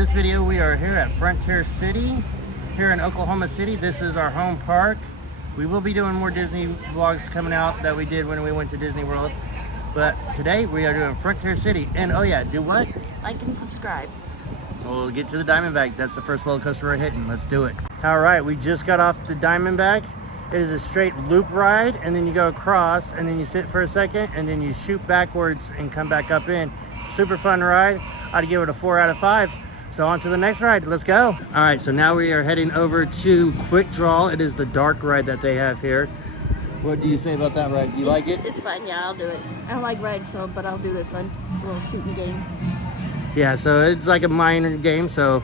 this video we are here at Frontier City, here in Oklahoma City. This is our home park. We will be doing more Disney vlogs coming out that we did when we went to Disney World. But today we are doing Frontier City. And oh yeah, do what? Like and subscribe. We'll get to the Diamondback. That's the first roller coaster we're hitting. Let's do it. All right, we just got off the Diamondback. It is a straight loop ride, and then you go across, and then you sit for a second, and then you shoot backwards and come back up in. Super fun ride. I'd give it a 4 out of 5. So on to the next ride. Let's go. All right, so now we are heading over to QuickDraw. It is the dark ride that they have here. What do you say about that ride? Do you like it? It's fun, yeah, I'll do it. I don't like rides, so but I'll do this one. It's a little shooting game. Yeah, so it's like a minor game, so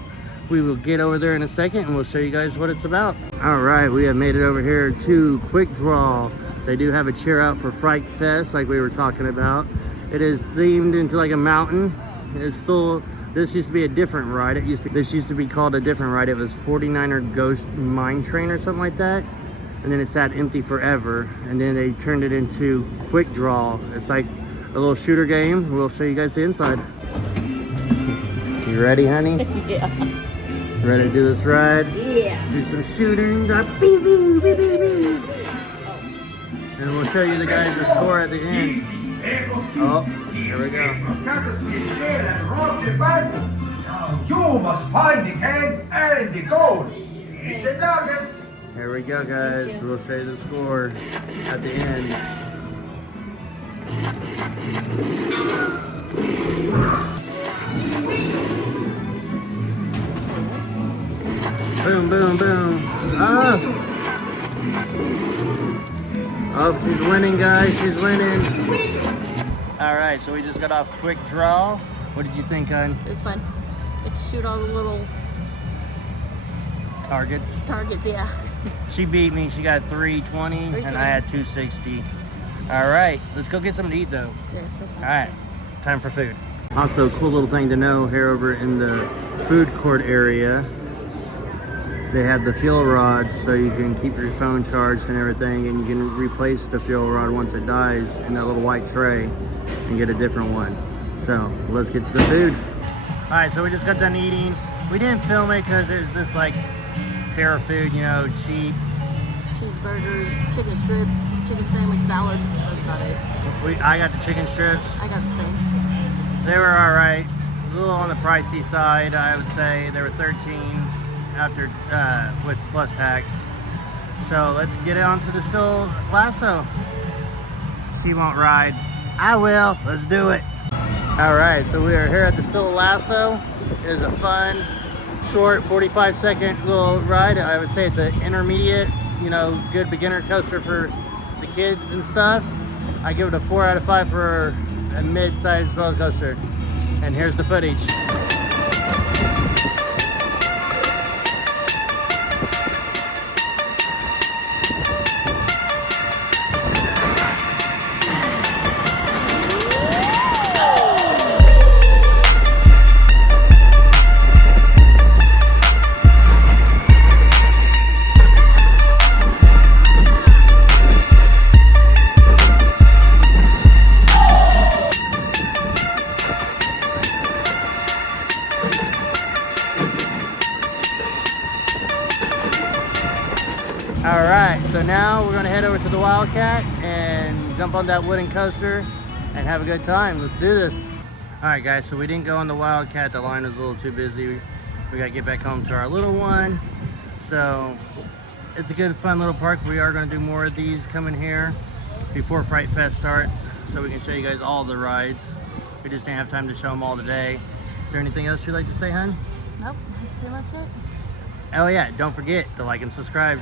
we will get over there in a second and we'll show you guys what it's about. All right, we have made it over here to QuickDraw. They do have a cheer out for Fright Fest like we were talking about. It is themed into like a mountain. It's still, this used to be a different ride. This used to be called a different ride. It was 49er Ghost Mine Train or something like that. And then it sat empty forever. And then they turned it into QuickDraw. It's like a little shooter game. We'll show you guys the inside. You ready, honey? Yeah. Ready to do this ride? Yeah. Do some shooting. And we'll show you the guys the score at the end. Oh, here we go. You must find the egg and the gold. Eat the nuggets. Here we go, guys. We'll show you the score at the end. Boom, boom, boom. Ah! Oh, she's winning, guys. She's winning. All right, so we just got off QuickDraw. What did you think, hon? It was fun. Get to shoot all the little Targets. targets, yeah. She beat me. She got 320, and I had 260. All right, let's go get something to eat, though. Yeah, so All right, time for food. Also, cool little thing to know here over in the food court area. They have the fuel rods so you can keep your phone charged and everything, and you can replace the fuel rod once it dies in that little white tray and get a different one. So let's get to the food. All right, so we just got done eating. We didn't film it because it's just like fair food, you know, cheap. cheeseburgers, chicken strips, chicken sandwich salads. That's about it. I got the chicken strips. I got the same. They were all right. A little on the pricey side, I would say. They were 13 after with plus tax. So let's get on to the still Lasso. She won't ride. I will. Let's do it. All right, so we are here at the still Lasso. It is a fun, short, 45-second little ride. I would say it's an intermediate, you know, good beginner coaster for the kids and stuff. I give it a 4 out of 5 for a mid-sized roller coaster. And here's the footage. All right, so now we're gonna head over to the Wildcat and jump on that wooden coaster and have a good time. Let's do this. All right, guys, so we didn't go on the Wildcat. The line was a little too busy. We gotta get back home to our little one. So it's a good, fun little park. We are gonna do more of these coming here before Fright Fest starts so we can show you guys all the rides. We just didn't have time to show them all today. Is there anything else you'd like to say, hon? Nope, that's pretty much it. Oh yeah, don't forget to like and subscribe.